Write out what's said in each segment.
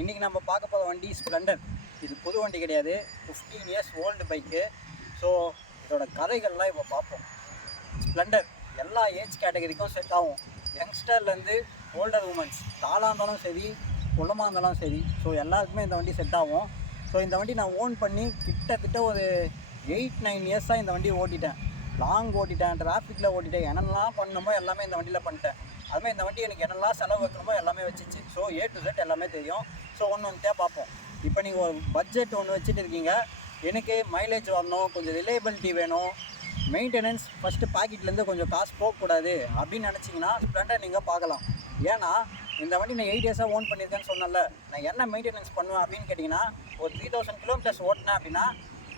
இன்றைக்கி நம்ம பார்க்க போகிற வண்டி ஸ்ப்ளெண்டர். இது புது வண்டி கிடையாது, 15 இயர்ஸ் ஓல்டு பைக்கு. ஸோ இதோட கதைகள்லாம் இப்போ பார்ப்போம். ஸ்ப்ளெண்டர் எல்லா ஏஜ் கேட்டகரிக்கும் செட் ஆகும். யங்ஸ்டர்லேருந்து ஓல்டர் உமன்ஸ், தாளாக இருந்தாலும் சரி, குள்ளமாக இருந்தாலும் சரி, ஸோ எல்லாருக்குமே இந்த வண்டி செட் ஆகும். ஸோ இந்த வண்டி நான் ஓன் பண்ணி கிட்டத்தட்ட ஒரு 8-9 இயர்ஸாக இந்த வண்டி ஓட்டிட்டேன். லாங் ஓட்டிட்டேன், டிராஃபிக்கில் ஓட்டிட்டேன், என்னெல்லாம் பண்ணணுமோ எல்லாமே இந்த வண்டியில் பண்ணிட்டேன். அதுமாதிரி இந்த வண்டி எனக்கு என்னெல்லாம் செலவு வைக்கணுமோ எல்லாமே வச்சிச்சு. ஸோ A to Z எல்லாமே தெரியும். ஸோ ஒன்று பார்ப்போம். இப்போ நீங்கள் ஒரு பட்ஜெட் ஒன்று வச்சுட்டு இருக்கீங்க, எனக்கு மைலேஜ் வரணும், கொஞ்சம் ரிலையபிலிட்டி வேணும், மெயின்டெனன்ஸ் ஃபஸ்ட்டு பாக்கெட்லேருந்து கொஞ்சம் காசு போகக்கூடாது அப்படின்னு நினச்சிங்கன்னா ஸ்ப்ளெண்டர் நீங்கள் பார்க்கலாம். ஏன்னா இந்த வண்டி நான் 8 இயர்ஸாக ஓன் பண்ணியிருக்கேன்னு சொன்னல, நான் என்ன மெயின்டெனன்ஸ் பண்ணுவேன் அப்படின்னு கேட்டிங்கன்னா, ஒரு 3000 கிலோமீட்டர்ஸ் ஓட்டினேன் அப்படின்னா,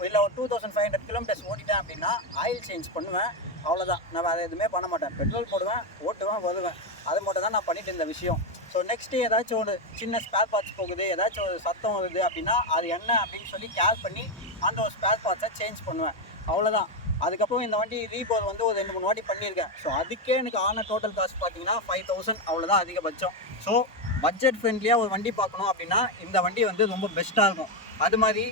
இல்லை ஒரு 2500 கிலோமீட்டர்ஸ் ஓட்டிட்டேன் அப்படின்னா ஆயில் சேஞ்ச் பண்ணுவேன். அவ்வளோதான், நான் வேறு எதுவுமே பண்ண மாட்டேன். பெட்ரோல் போடுவேன், ஓட்டுவேன், வருவேன். அது மட்டும் தான் நான் பண்ணிட்டு இருந்த விஷயம். ஸோ நெக்ஸ்ட்டு ஏதாச்சும் ஒரு சின்ன ஸ்பேர் பார்ட்ஸ் போகுது, ஏதாச்சும் ஒரு சத்தம் வருது அப்படின்னா அது என்ன அப்படின்னு சொல்லி கேர் பண்ணி அந்த ஒரு ஸ்பேர் பார்ட்ஸை சேஞ்ச் பண்ணுவேன். அவ்வளோதான். அதுக்கப்புறம் இந்த வண்டி ரீபோர் வந்து ஒரு 2-3 வாட்டி பண்ணியிருக்கேன். ஸோ அதுக்கே எனக்கு ஆன டோட்டல் காஸ்ட் பார்த்தீங்கன்னா 5000, அவ்வளோதான் அதிகபட்சம். ஸோ பட்ஜெட் ஃப்ரெண்ட்லியாக ஒரு வண்டி பார்க்கணும் அப்படின்னா இந்த வண்டி வந்து ரொம்ப பெஸ்ட்டாக இருக்கும். அது மாதிரி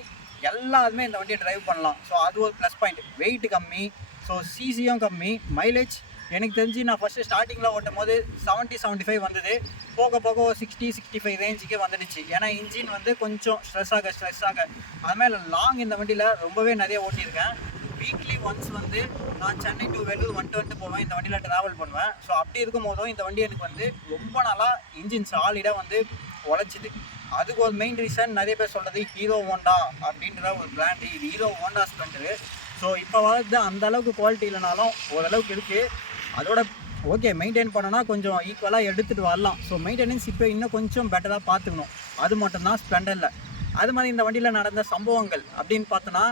எல்லாருமே இந்த வண்டியை ட்ரைவ் பண்ணலாம். ஸோ அது ஒரு ப்ளஸ் பாயிண்ட். வெயிட் கம்மி, ஸோ சிசியும் கம்மி, மைலேஜ் எனக்கு தெரிஞ்சு நான் ஃபஸ்ட்டு ஸ்டார்டிங்கில் ஓட்டும் போது 70-75 வந்தது. போக போக 60-65 ரேஞ்சுக்கே வந்துடுச்சு. ஏன்னா இன்ஜின் வந்து கொஞ்சம் ஸ்ட்ரெஸ் ஆக அதுமாதிரி லாங் இந்த வண்டியில் ரொம்பவே நிறைய ஓட்டியிருக்கேன். வீக்லி ஒன்ஸ் வந்து நான் சென்னை டு வேலூர் வந்துட்டு போவேன், இந்த வண்டியில் ட்ராவல் பண்ணுவேன். ஸோ அப்படி இருக்கும் போதும் இந்த வண்டி எனக்கு வந்து ரொம்ப நாளாக இன்ஜின் சாலிடாக வந்து உழைச்சிது. அதுக்கு ஒரு மெயின் ரீசன் நிறைய பேர் சொல்கிறது ஹீரோ ஹோண்டா அப்படின்ற ஒரு பிராண்டு. இது ஹீரோ ஹோண்டா ஸ்ப்ளெண்டரு. ஸோ இப்போ வந்து அந்தளவுக்கு குவாலிட்டி இல்லைனாலும் ஓரளவுக்கு இருக்குது. அதோட ஓகே, மெயின்டைன் பண்ணோன்னா கொஞ்சம் ஈக்குவலாக எடுத்துகிட்டு வரலாம். ஸோ மெயின்டெனன்ஸ் இப்போ இன்னும் கொஞ்சம் பெட்டராக பார்த்துக்கணும். அது மட்டும்தான் ஸ்ப்ளெண்டரில். அது மாதிரி இந்த வண்டியில் நடந்த சம்பவங்கள் அப்படின்னு பார்த்தோன்னா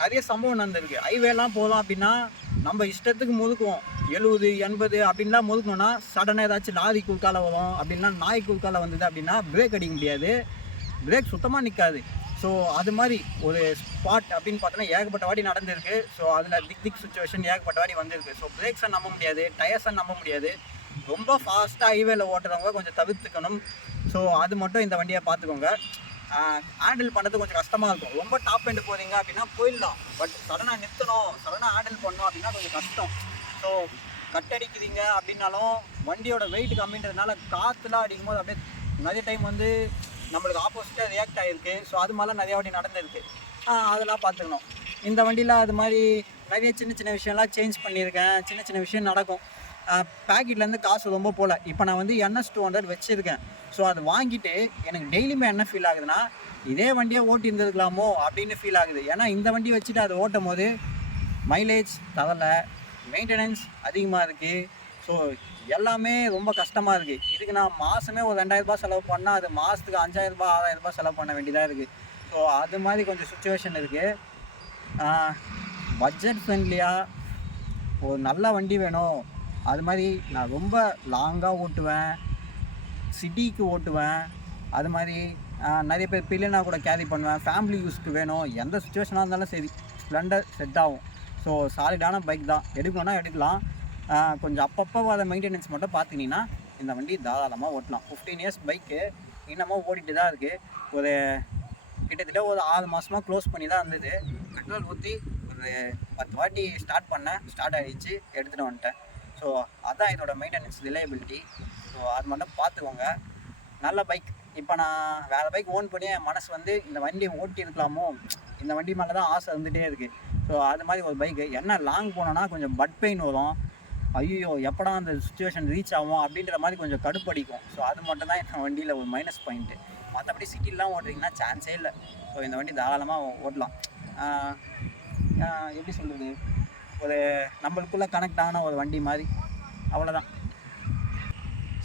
நிறைய சம்பவம் நடந்திருக்கு. ஹைவேலாம் போதும் அப்படின்னா நம்ம இஷ்டத்துக்கு முதுக்குவோம், 70-80 அப்படின்லாம் முதுக்கணும்னா சடனாக ஏதாச்சும் லாரி குறுக்கால வரும், அப்படின்னா நாய் குறுக்கால வந்தது அப்படின்னா பிரேக் அடிக்க முடியாது, பிரேக் சுத்தமாக நிற்காது. ஸோ அது மாதிரி ஒரு ஸ்பாட் அப்படின்னு பார்த்தோன்னா ஏகப்பட்ட வாட்டி நடந்திருக்கு. ஸோ அதில் திக் சுச்சுவேஷன் ஏகப்பட்ட வாட்டி வந்திருக்கு. ஸோ பிரேக்ஸை நம்ப முடியாது, டயர்ஸை நம்ப முடியாது. ரொம்ப ஃபாஸ்ட்டாக ஹைவேல ஓட்டுறவங்க கொஞ்சம் தவிர்த்துக்கணும். ஸோ அது மட்டும் இந்த வண்டியை பார்த்துக்கோங்க. ஹேண்டில் பண்ணுறது கொஞ்சம் கஷ்டமாக இருக்கும். ரொம்ப டாப் எண்டு போகிறீங்க அப்படின்னா போயிடலாம், பட் சடனாக நிறுத்தணும், சடனாக ஹேண்டில் பண்ணணும் அப்படின்னா கொஞ்சம் கஷ்டம். ஸோ கட்டடிக்கிறீங்க அப்படின்னாலும் வண்டியோட வெயிட் கம்மின்றதுனால காற்றுலாம் அடிக்கும் போது அப்படியே நிறைய டைம் வந்து நம்மளுக்கு ஆப்போசிட்டாக ரியாக்ட் ஆகிருக்கு. ஸோ அது மாதிரிலாம் நிறையா வாட்டி நடந்திருக்கு. அதெல்லாம் பார்த்துக்கணும். இந்த வண்டியில் அது மாதிரி நிறைய சின்ன விஷயம்லாம் சேஞ்ச் பண்ணியிருக்கேன். சின்ன விஷயம் நடக்கும். பேக்கெட்லேருந்து காசு ரொம்ப போகல. இப்போ நான் வந்து NS 200 வச்சுருக்கேன். ஸோ அது வாங்கிட்டு எனக்கு டெய்லியுமே என்ன ஃபீல் ஆகுதுன்னா, இதே வண்டியாக ஓட்டி இருந்திருக்கலாமோ அப்படின்னு ஃபீல் ஆகுது. ஏன்னா இந்த வண்டி வச்சுட்டு அதை ஓட்டும் போது மைலேஜ் தரலை, மெயின்டெனன்ஸ் அதிகமாக இருக்குது. ஸோ எல்லாமே ரொம்ப கஷ்டமாக இருக்குது. இதுக்கு நான் மாதமே ஒரு 2000 செலவு பண்ணால் அது மாதத்துக்கு 5000 6000 செலவு பண்ண வேண்டியதாக இருக்குது. ஸோ அது மாதிரி கொஞ்சம் சுச்சுவேஷன் இருக்குது. பட்ஜெட் ஃப்ரெண்ட்லியாக ஒரு நல்ல வண்டி வேணும். அது மாதிரி நான் ரொம்ப லாங்காக ஓட்டுவேன், சிட்டிக்கு ஓட்டுவேன். அது மாதிரி நிறைய பேர் பில்லைனா கூட கேரி பண்ணுவேன். ஃபேமிலி யூஸ்க்கு வேணும், எந்த சுச்சுவேஷனாக இருந்தாலும் சரி ஸ்ப்ளெண்டர் செட் ஆகும். ஸோ சாலிடான பைக் தான், எடுக்கணும்னா எடுக்கலாம். கொஞ்சம் அப்பப்போ வர மெயின்டெனன்ஸ் மட்டும் பார்த்துக்கிட்டிங்கன்னா இந்த வண்டி தாராளமாக ஓட்டலாம். 15 இயர்ஸ் பைக்கு இன்னமும் ஓடிட்டு தான் இருக்குது. ஒரு கிட்டத்தட்ட ஒரு 6 மாதமாக க்ளோஸ் பண்ணி தான் இருந்தது. பெட்ரோல் ஊற்றி ஒரு 10 வாட்டி ஸ்டார்ட் ஆகிடுச்சு, எடுத்துகிட்டு வந்துட்டேன். ஸோ அதுதான் இதோட மெயின்டெனன்ஸ், ரிலையபிலிட்டி. ஸோ அது மட்டும் பார்த்துக்கோங்க. நல்ல பைக். இப்போ நான் வேறு பைக் ஓன் பண்ணி என் மனசு வந்து இந்த வண்டியை ஓட்டி இருக்கலாமோ, இந்த வண்டி மேலே தான் ஆசை இருந்துகிட்டே இருக்குது. ஸோ அது மாதிரி ஒரு பைக்கு. என்ன லாங் போனோன்னா கொஞ்சம் பட் பெயின் வரும், ஐயோ எப்படா அந்த சுச்சுவேஷன் ரீச் ஆகும் அப்படின்ற மாதிரி கொஞ்சம் கடுப்படிக்கும். ஸோ அது மட்டும் தான் இந்த வண்டியில் ஒரு மைனஸ் பாயிண்ட்டு. மற்றபடி சிட்டிலாம் ஓட்டுறீங்கன்னா சான்ஸே இல்லை. ஸோ இந்த வண்டி தாராளமாக ஓட்டலாம். எப்படி சொல்கிறது, ஒரு நம்மளுக்குள்ளே கனெக்ட் ஆன ஒரு வண்டி மாதிரி, அவ்வளோதான்.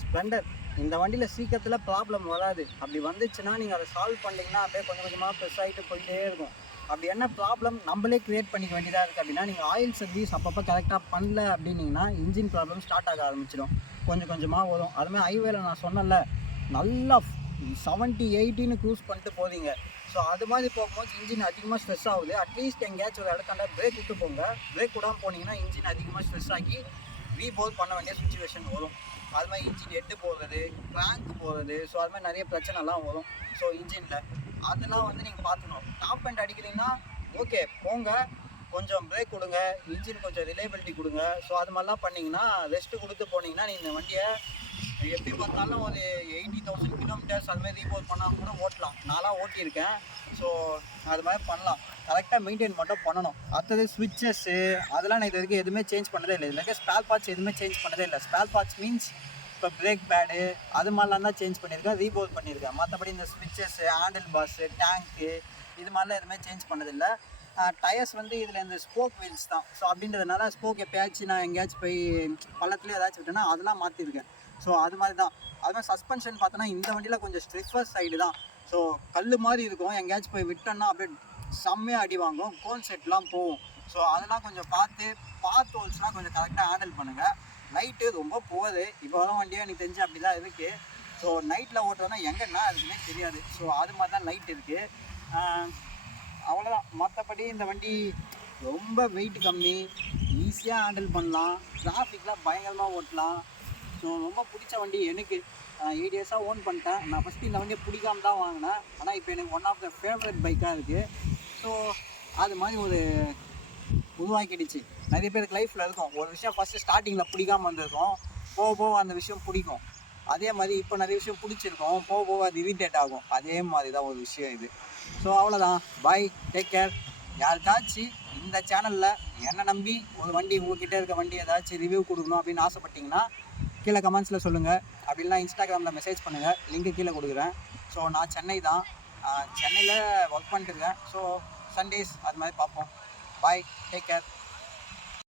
ஸ்ப்ளெண்டர் இந்த வண்டியில் சீக்கிரத்தில் ப்ராப்ளம் வராது. அப்படி வந்துச்சுன்னா நீங்கள் அதை சால்வ் பண்ணிங்கன்னா அப்படியே கொஞ்சம் கொஞ்சமாக ப்ரெஸ் ஆகிட்டு போயிட்டே இருக்கும். அப்படி என்ன ப்ராப்ளம் நம்மளே க்ரியேட் பண்ணிக்க வேண்டியதாக இருக்குது அப்படின்னா, நீங்கள் ஆயில் சர்வீஸ் அப்பப்போ கரெக்டாக பண்ணல அப்படின்னிங்கன்னா இன்ஜின் ப்ராப்ளம் ஸ்டார்ட் ஆக ஆரம்பிச்சிடும். கொஞ்சம் கொஞ்சமாக வரும். அதுமாதிரி ஹைவேல நான் சொன்னல, நல்லா 70-80ன்னு க்ரூஸ் பண்ணிட்டு போவீங்க. ஸோ அது மாதிரி போகும்போது இன்ஜின் அதிகமாக ஸ்ட்ரெஸ் ஆகுது. அட்லீஸ்ட் எங்கேயாச்சும் ஒரு இடத்தாண்ட பிரேக் விட்டு போங்க. பிரேக் விடாமல் போனீங்கன்னா இன்ஜின் அதிகமாக ஸ்ட்ரெஸ் ஆகி ரீபோர் பண்ண வேண்டிய சுச்சுவேஷன் வரும். அது மாதிரி இன்ஜின் ஹெட்டு போகிறது, கிராங்க் போகிறது, ஸோ அது மாதிரி நிறைய பிரச்சனைலாம் வரும். ஸோ இன்ஜினில் அதெல்லாம் வந்து நீங்கள் பார்த்துக்கணும். டாப் அண்ட் அடிக்கிறீங்கன்னா ஓகே போங்க, கொஞ்சம் பிரேக் கொடுங்க, இன்ஜின் கொஞ்சம் ரிலையபிலிட்டி கொடுங்க. ஸோ அது மாதிரிலாம் பண்ணிங்கன்னா, ரெஸ்ட்டு கொடுத்து போனீங்கன்னா நீங்கள் இந்த வண்டியை எப்படி பார்த்தாலும் ஒரு 80,000 கிலோமீட்டர்ஸ் அது மாதிரி ரீபோர் பண்ணால் கூட ஓட்டலாம். நான்லாம் ஓட்டியிருக்கேன். ஸோ அது மாதிரி பண்ணலாம். கரெக்டாக மெயின்டைன் மட்டும் பண்ணணும். அடுத்தது ஸ்விட்சஸ்ஸு அதெல்லாம் நான் இது வரைக்கும் எதுவுமே சேஞ்ச் பண்ணதே இல்லை. இதில் இருக்க ஸ்பேர் பார்ட்ஸ் எதுவுமே சேஞ்ச் பண்ணதே இல்லை. ஸ்பேர் பார்ட்ஸ் மீன்ஸ் இப்போ பிரேக் பேடு அது மாதிரிலாம் தான் சேஞ்ச் பண்ணியிருக்கேன், ரீபோர் பண்ணியிருக்கேன். மற்றபடி இந்த ஸ்விட்சஸ்ஸு, ஹேண்டில் பார்ஸு, டேங்க்கு இது மாதிரிலாம் எதுவுமே சேஞ்ச் பண்ணதில்லை. டயர்ஸ் வந்து இதில் இந்த ஸ்போக் வீல்ஸ் தான். ஸோ அப்படின்றதுனால ஸ்போக் எப்போயாச்சும் நான் எங்கேயாச்சும் போய் பள்ளத்துலேயே ஏதாச்சும் விட்டேன்னா அதெல்லாம் மாற்றிருக்கேன். ஸோ அது மாதிரி தான். அது மாதிரி சஸ்பென்ஷன் பார்த்தோன்னா இந்த வண்டியில் கொஞ்சம் ஸ்ட்ரிஃபர் சைடு தான். ஸோ கல் மாதிரி இருக்கும், எங்கேயாச்சும் போய் விட்டோன்னா அப்படியே செம்மையாக அடி வாங்கும், கோன் செட்லாம் போகும். ஸோ அதெல்லாம் கொஞ்சம் பாத் ஹோல்ஸ்லாம் கொஞ்சம் கரெக்டாக ஹேண்டில் பண்ணுங்கள். லைட்டு ரொம்ப போகுது இப்போ வர வண்டியும் எனக்கு தெரிஞ்சு அப்படி தான் இருக்குது. ஸோ நைட்டில் ஓட்டுறதுனா எங்கன்னா அதுக்குன்னே தெரியாது. ஸோ அது மாதிரி தான் லைட் இருக்குது. அவ்வளோதான். மற்றபடி இந்த வண்டி ரொம்ப வெயிட் கம்மி, ஈஸியாக ஹேண்டில் பண்ணலாம், டிராஃபிக்லாம் பயங்கரமாக ஓட்டலாம். ஸோ ரொம்ப பிடிச்ச வண்டி எனக்கு. 8 இயர்ஸாக ஓன் பண்ணிட்டேன். நான் ஃபஸ்ட்டு இந்த வண்டியை பிடிக்காம தான் வாங்கினேன். ஆனால் இப்போ எனக்கு ஒன் ஆஃப் த ஃபேவரட் பைக்காக இருக்குது. ஸோ அது மாதிரி ஒரு உருவாக்கிடுச்சு. நிறைய பேருக்கு லைஃப்பில் இருக்கும் ஒரு விஷயம் ஃபஸ்ட்டு ஸ்டார்டிங்கில் பிடிக்காமல் வந்திருக்கும், போக போக அந்த விஷயம் பிடிக்கும். அதே மாதிரி இப்போ நிறைய விஷயம் பிடிச்சிருக்கோம், போக போக அது இரிட்டேட் ஆகும். அதே மாதிரி தான் ஒரு விஷயம் இது. ஸோ அவ்வளோதான். பாய், டேக் கேர். யாருக்காச்சும் இந்த சேனலில் என்னை நம்பி ஒரு வண்டி உங்ககிட்ட இருக்க வண்டி ஏதாச்சும் ரிவ்யூ கொடுக்கணும் அப்படின்னு ஆசைப்பட்டிங்கன்னா கீழே கமெண்ட்ஸில் சொல்லுங்கள். அப்படின்னா இன்ஸ்டாகிராமில் மெசேஜ் பண்ணுங்கள், லிங்க்கு கீழே கொடுக்குறேன். ஸோ நான் சென்னை தான், சென்னையில் ஒர்க் பண்ணிட்டுருக்கேன். ஸோ சண்டேஸ் அது மாதிரி பார்ப்போம். பாய், டேக் கேர்.